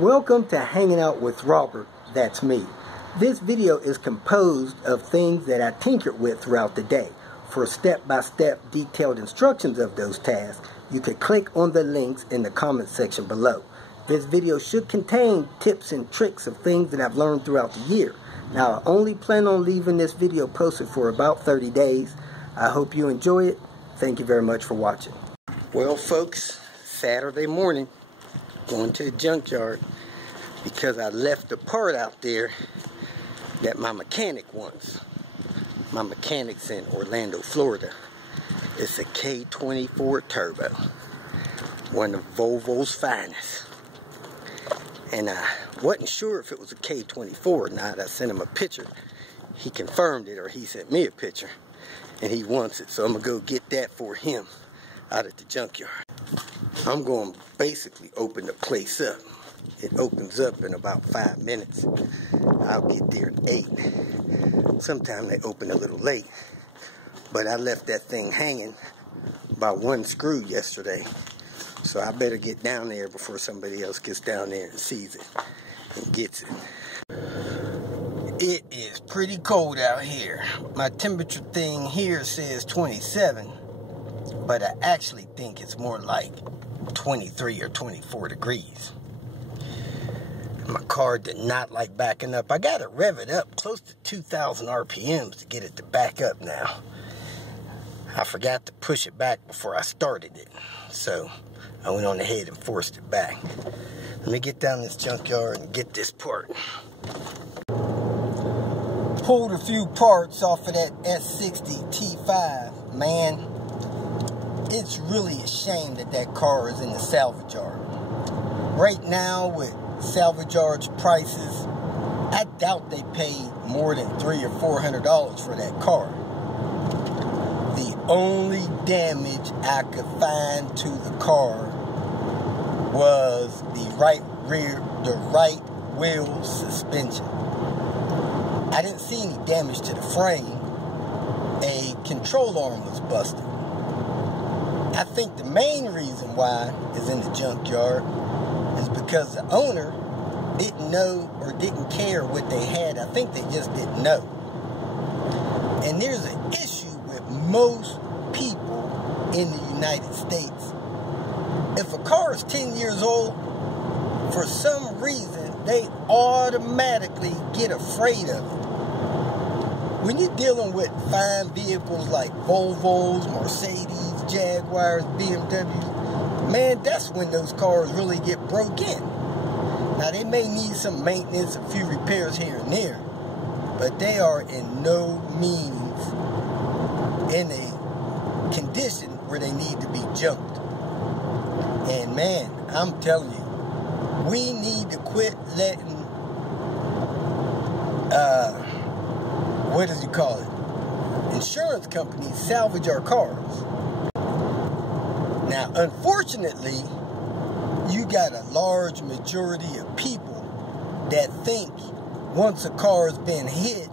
Welcome to Hanging Out with Robert, that's me. This video is composed of things that I tinkered with throughout the day. For step-by-step detailed instructions of those tasks, you can click on the links in the comment section below. This video should contain tips and tricks of things that I've learned throughout the year. Now, I only plan on leaving this video posted for about 30 days. I hope you enjoy it. Thank you very much for watching. Well, folks, Saturday morning, going to the junkyard because I left the part out there that my mechanic wants. My mechanic's in Orlando, Florida. It's a K24 Turbo, one of Volvo's finest. And I wasn't sure if it was a K24 or not. I sent him a picture. He confirmed it, or he sent me a picture, and he wants it. So I'm gonna go get that for him out at the junkyard. I'm going to basically open the place up. It opens up in about 5 minutes. I'll get there at 8. Sometimes they open a little late. But I left that thing hanging by one screw yesterday. So I better get down there before somebody else gets down there and sees it and gets it. It is pretty cold out here. My temperature thing here says 27. But I actually think it's more like 23 or 24 degrees. My car did not like backing up. I got to rev it up close to 2,000 RPMs to get it to back up now. I forgot to push it back before I started it. So I went on ahead and forced it back. Let me get down this junkyard and get this part. Pulled a few parts off of that S60 T5, man. It's really a shame that that car is in the salvage yard. Right now, with salvage yard prices, I doubt they paid more than $300 or $400 for that car. The only damage I could find to the car was the right wheel suspension. I didn't see any damage to the frame. A control arm was busted. I think the main reason why it's in the junkyard is because the owner didn't know or didn't care what they had. I think they just didn't know. And there's an issue with most people in the United States. If a car is 10 years old, for some reason, they automatically get afraid of it. When you're dealing with fine vehicles like Volvos, Mercedes, Jaguars, BMWs, man, that's when those cars really get broke in. Now, they may need some maintenance, a few repairs here and there, but they are in no means in a condition where they need to be junked. And man, I'm telling you, we need to quit letting, what does you call it? Insurance companies salvage our cars. Now, unfortunately, you got a large majority of people that think once a car's been hit,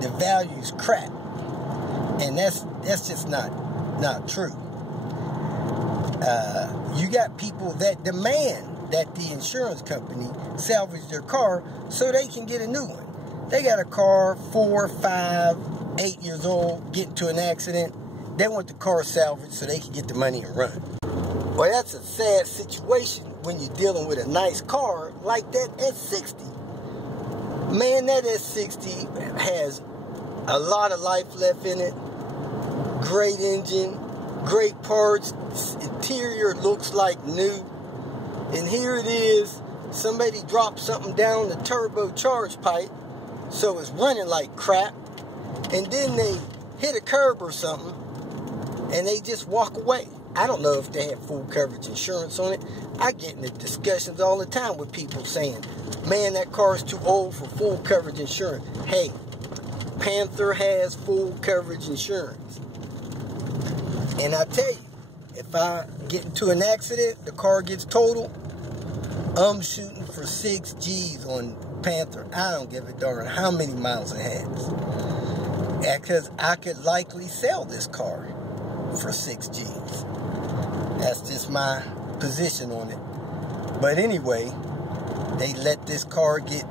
the value's crap. And that's just not true. You got people that demand that the insurance company salvage their car so they can get a new one. They got a car 4, 5, 8 years old, get into an accident. They want the car salvaged so they can get the money and run. Well, that's a sad situation when you're dealing with a nice car like that S60. Man, that S60 has a lot of life left in it. Great engine, great parts. Interior looks like new. And here it is. Somebody dropped something down the turbocharged pipe, so it's running like crap. And then they hit a curb or something, and they just walk away. I don't know if they have full coverage insurance on it. I get into discussions all the time with people saying, man, that car is too old for full coverage insurance. Hey, Panther has full coverage insurance. And I tell you, if I get into an accident, the car gets totaled, I'm shooting for 6 G's on Panther. I don't give a darn how many miles it has. Because I could likely sell this car for 6 G's. That's just my position on it. But anyway, they let this car get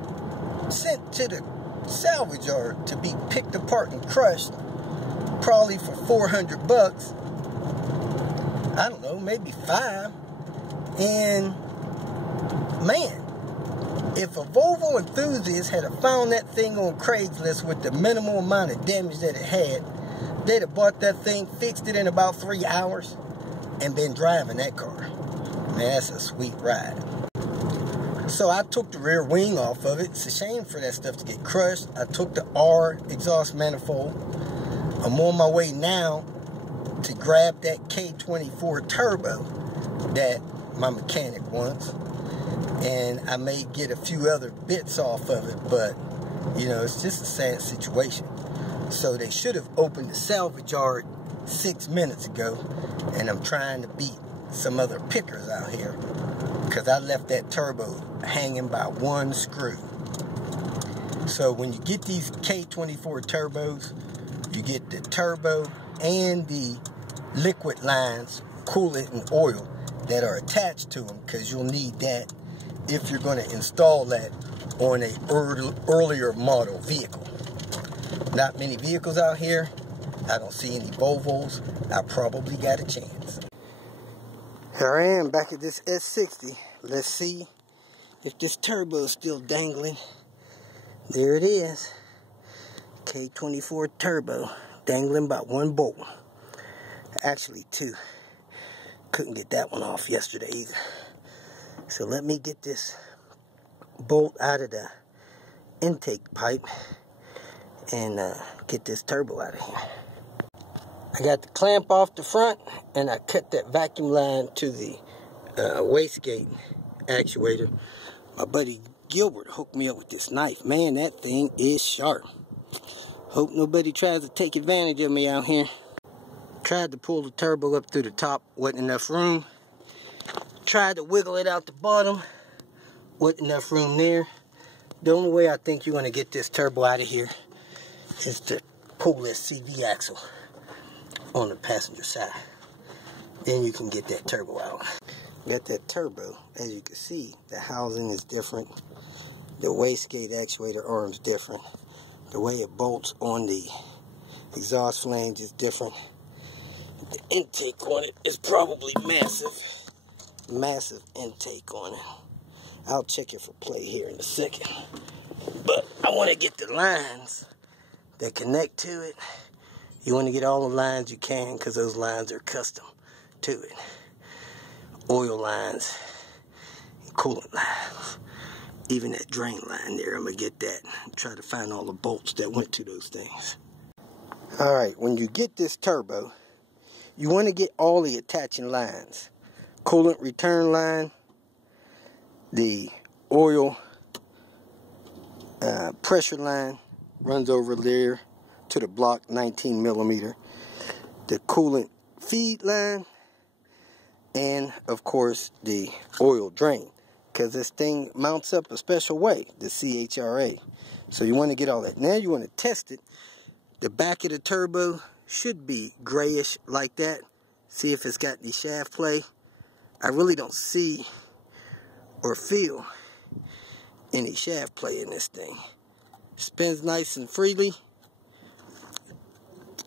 sent to the salvage yard to be picked apart and crushed, probably for 400 bucks. I don't know, maybe 5. And man, if a Volvo enthusiast had found that thing on Craigslist with the minimal amount of damage that it had, they'd have bought that thing, fixed it in about 3 hours, and been driving that car. Man, that's a sweet ride. So I took the rear wing off of it. It's a shame for that stuff to get crushed. I took the R exhaust manifold. I'm on my way now to grab that K24 turbo that my mechanic wants. And I may get a few other bits off of it, but, you know, it's just a sad situation. So they should have opened the salvage yard 6 minutes ago, and I'm trying to beat some other pickers out here because I left that turbo hanging by one screw. So when you get these K24 turbos, you get the turbo and the liquid lines, coolant and oil that are attached to them, because you'll need that if you're going to install that on a earlier model vehicle. Not many vehicles out here. I don't see any Volvos. I probably got a chance. Here I am back at this S60. Let's see if this turbo is still dangling. There it is. K24 turbo dangling by one bolt. Actually 2. Couldn't get that one off yesterday either. So let me get this bolt out of the intake pipe and get this turbo out of here. I got the clamp off the front, and I cut that vacuum line to the wastegate actuator. My buddy Gilbert hooked me up with this knife. Man, that thing is sharp. Hope nobody tries to take advantage of me out here. Tried to pull the turbo up through the top, wasn't enough room. Tried to wiggle it out the bottom, wasn't enough room there. The only way I think you're going to get this turbo out of here is to pull this CV axle on the passenger side. Then you can get that turbo out. Got that turbo. As you can see, the housing is different. The wastegate actuator arm's different. The way it bolts on the exhaust flange is different. The intake on it is probably massive. Massive intake on it. I'll check it for play here in a second. But I want to get the lines that connect to it. You want to get all the lines you can, because those lines are custom to it. Oil lines, coolant lines, even that drain line there. I'm going to get that. Try to find all the bolts that went to those things. Alright, when you get this turbo, you want to get all the attaching lines. Coolant return line, the oil pressure line runs over there to the block 19 millimeter, the coolant feed line, and of course the oil drain, because this thing mounts up a special way, the CHRA. So you want to get all that. Now you want to test it. The back of the turbo should be grayish like that. See if it's got any shaft play. I really don't see or feel any shaft play in this thing. Spins nice and freely.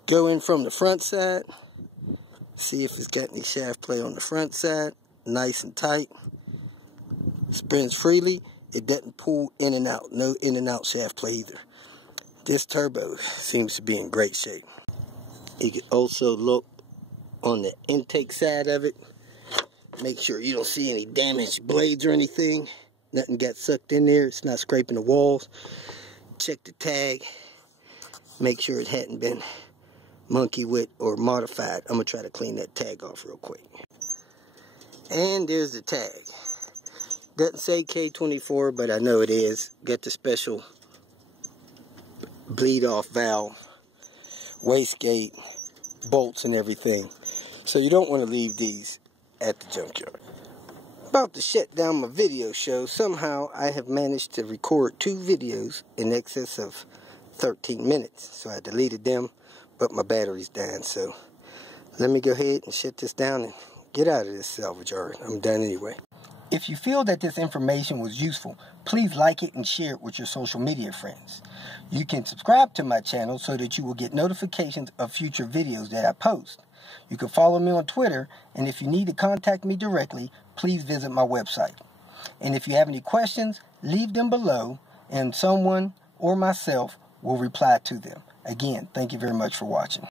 Go in from the front side. See if it's got any shaft play on the front side. Nice and tight. Spins freely. It doesn't pull in and out. No in and out shaft play either. This turbo seems to be in great shape. You can also look on the intake side of it. Make sure you don't see any damaged blades or anything. Nothing got sucked in there. It's not scraping the walls. Check the tag. Make sure it hadn't been monkey with or modified. I'm going to try to clean that tag off real quick. And there's the tag. Doesn't say K24, but I know it is. Got the special bleed off valve, wastegate, bolts and everything. So you don't want to leave these at the junkyard. About to shut down my video show. Somehow I have managed to record 2 videos in excess of 13 minutes. So I deleted them, but my battery's dying. So let me go ahead and shut this down and get out of this salvage yard. I'm done anyway. If you feel that this information was useful, please like it and share it with your social media friends. You can subscribe to my channel so that you will get notifications of future videos that I post. You can follow me on Twitter, and if you need to contact me directly, please visit my website. And if you have any questions, leave them below, and someone or myself will reply to them. Again, thank you very much for watching.